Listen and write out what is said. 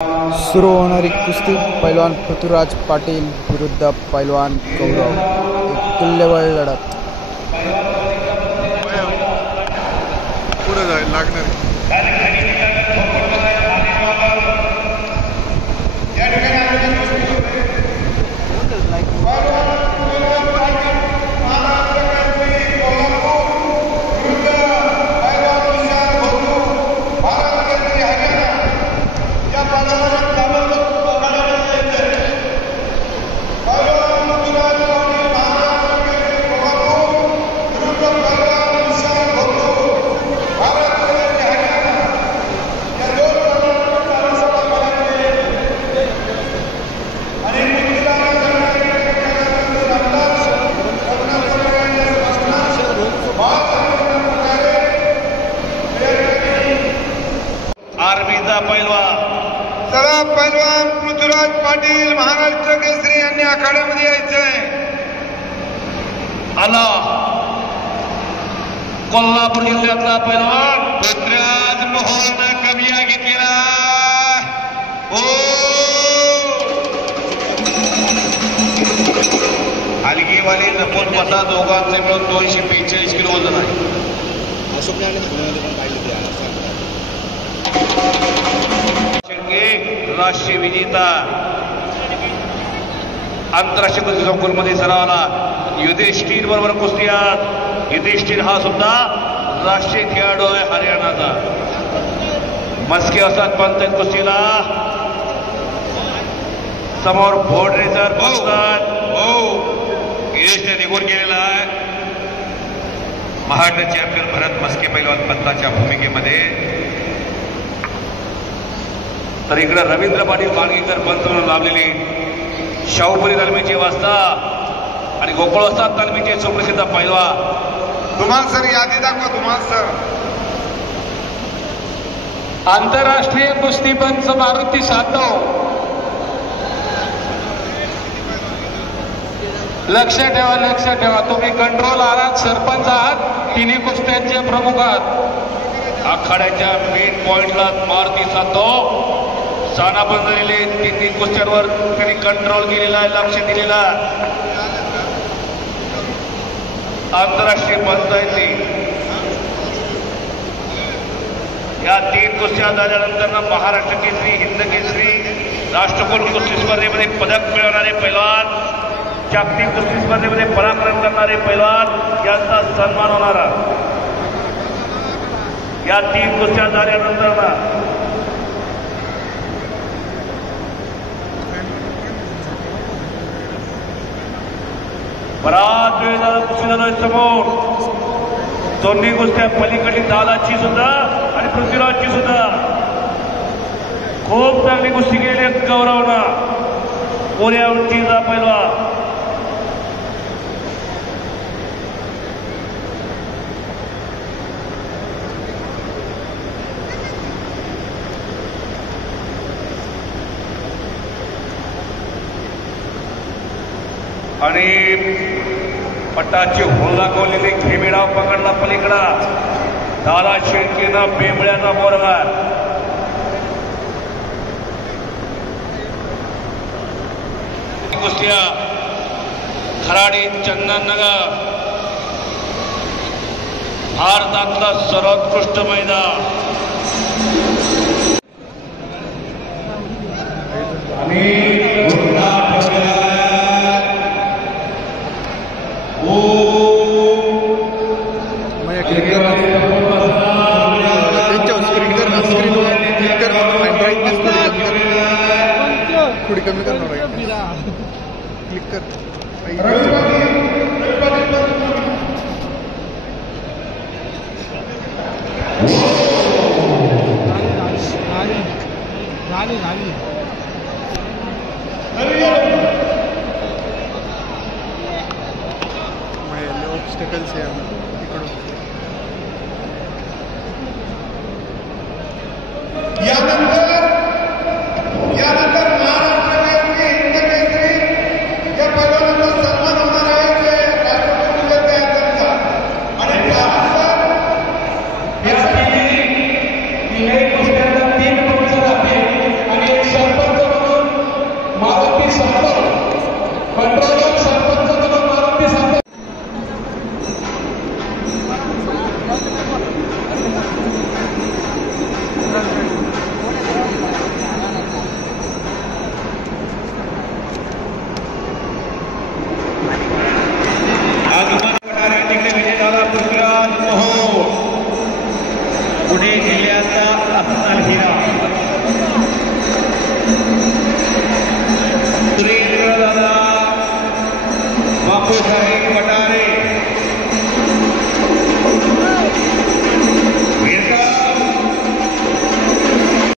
सुरू होणारी कुस्ती पैलवान पृथ्वीराज पाटील विरुद्ध पैलवान गौरव, एक तुल्यबळ लढत. पुढे जायला लागणार. चला पैलवान पृथ्वीराज पाटील महाराष्ट्र केसरी यांनी आखाड्यामध्ये यायचंय. आला कोल्हापूर जिल्ह्यातला पैलवान पृथ्वीराज मोहोळनं कबिया घेतलेला. हलगीवाली नफोन पता दोघांचे मिळून 242 किलो वजन आहे. राष्ट्रीय विजेता आंतरराष्ट्रीय कुस्ती संकुलमध्ये सरावला युधिष्ठिर बरोबर कुस्तीयात. युधिष्ठिर हा सुद्धा राष्ट्रीय खेळाडू आहे हरियाणाचा. मस्के असतात पंचायत कुस्तीला. समोर बोर्ड रेसर बसतात. युधिष्ठिर निघून गेलेला आहे. महाराष्ट्र चॅम्पियन भरत मस्के पैलवान पंताच्या भूमिकेमध्ये. तर इकडे रवींद्र पाटील बाणगीकर पंत म्हणून लाभलेले शाहूपुरी तालमीचे वाजता आणि गोकुळस्ताद तालमीचे सुप्रसिद्ध पैलवान. धुमाल सर यादी दाखवा. धुमाल सर. आंतरराष्ट्रीय कुस्ती पंच मारुती सातव. लक्ष ठेवा, लक्ष ठेवा. तुम्ही कंट्रोल आहात, सरपंच आहात, तिन्ही कुस्त्यांचे प्रमुख आहात. आखाड्याच्या मेन पॉइंटला मारुती सातव स्थानापन्न झालेले. तीन कुस्त्यांवर त्यांनी कंट्रोल केलेला आहे, लक्ष दिलेला. आंतरराष्ट्रीय पंचायती या 3 कुस्त्या झाल्यानंतर महाराष्ट्र केसरी, हिंद केसरी, राष्ट्रकुल कुस्ती स्पर्धेमध्ये पदक मिळवणारे पैलवान, जागतिक कुस्ती स्पर्धेमध्ये पराक्रम करणारे पैलवान यांचा सन्मान होणारा. या 3 कुस्त्या झाल्यानंतर बराच वेळ झाला कुस्ती झाला. समोर दोन्ही कुस्त्या पलीकडली दादाची सुद्धा आणि पृथ्वीराजची सुद्धा खूप चांगली कुस्ती केली गौरवना. पुऱ्या उंचीचा पैलवान. आणि पट्टाची होल दाखवलेली. खेमेडाव पकडला पलीकडा. दादा शेळकेनं बेंबळ्याचा मोरगा. कुस्त्या खराडी चंदननगर भारतातला सर्वोत्कृष्ट मैदान. थोडी कमी करणार आहे. क्लिक कर. ऑब्स्टॅकल्स आहे इकडून.